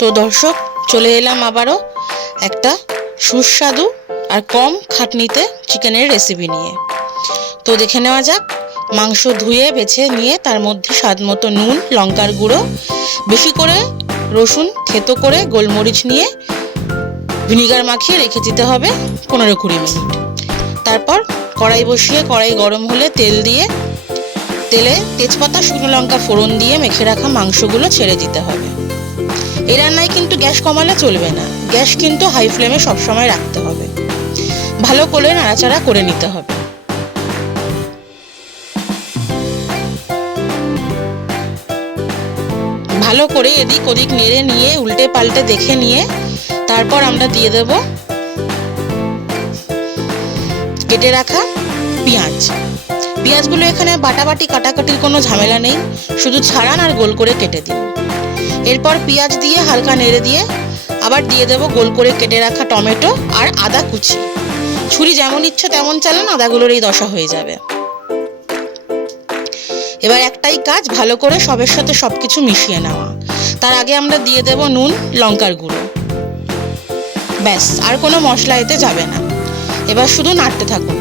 তো দর্শক, চলে এলাম আবারও একটা সুস্বাদু আর কম খাটনিতে চিকেনের রেসিপি নিয়ে। তো দেখে নেওয়া যাক। মাংস ধুয়ে বেছে নিয়ে তার মধ্যে স্বাদ মতো নুন, লঙ্কার গুঁড়ো, বেশি করে রসুন থেতো করে গোলমরিচ নিয়ে ভিনিগার মাখিয়ে রেখে দিতে হবে 15-20 মিনিট। তারপর কড়াই বসিয়ে কড়াই গরম হলে তেল দিয়ে তেলে তেজপাতা, শুকনো লঙ্কা ফোড়ন দিয়ে মেখে রাখা মাংসগুলো ছেড়ে দিতে হবে। এই রান্নায় কিন্তু গ্যাস কমালে চলবে না, গ্যাস কিন্তু হাই ফ্লেমে সবসময় রাখতে হবে। ভালো করে নাড়াচাড়া করে নিতে হবে। ভালো করে এদিক ওদিক নেড়ে নিয়ে উল্টে পাল্টে দেখে নিয়ে তারপর আমরা দিয়ে দেব কেটে রাখা পেঁয়াজ। পেঁয়াজগুলো এখানে বাটাবাটি কাটাকাটির কোনো ঝামেলা নেই, শুধু ছাড়ান আর গোল করে কেটে দিন। এরপর পেঁয়াজ দিয়ে হালকা নেড়ে দিয়ে আবার দিয়ে দেব গোল করে কেটে রাখা টমেটো আর আদা কুচি। ছুরি যেমন ইচ্ছে তেমন চালান, আদাগুলোর এই দশা হয়ে যাবে। এবার একটাই কাজ, ভালো করে সবের সাথে সবকিছু মিশিয়ে নেওয়া। তার আগে আমরা দিয়ে দেব নুন, লঙ্কার গুঁড়ো। ব্যাস, আর কোনো মশলা এতে যাবে না। এবার শুধু নাড়তে থাকুন।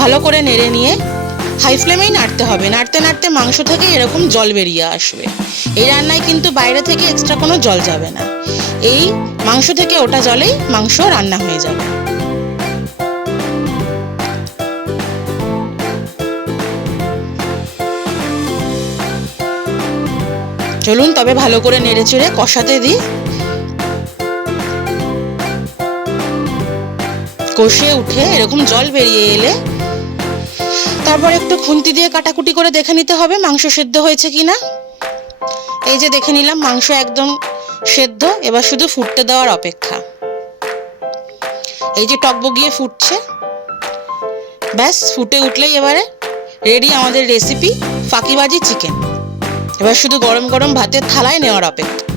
ভালো করে নেড়ে নিয়ে হাই ফ্লেমেই নাড়তে হবে। নাড়তে নাড়তে মাংস থেকে এরকম জল বেরিয়ে আসবে। এই রান্নায় কিন্তু বাইরে থেকে এক্সট্রা কোনো জল যাবে না। এই মাংস থেকে ওটা জলেই মাংস রান্না হয়ে যাবে। চলুন তবে ভালো করে নেড়ে চেড়ে কষাতে দিই। কষে উঠে এরকম জল বেরিয়ে এলে তারপর একটু খুন্তি দিয়ে কাটাকুটি করে দেখে নিতে হবে মাংস সেদ্ধ হয়েছে কিনা। এই যে দেখে নিলাম মাংস একদম সেদ্ধ। এবার শুধু ফুটতে দেওয়ার অপেক্ষা। এই যে টকবগিয়ে ফুটছে। ব্যাস, ফুটে উঠলেই এবারে রেডি আমাদের রেসিপি ফাঁকিবাজি চিকেন। এবার শুধু গরম গরম ভাতের থালায় নেওয়ার অপেক্ষা।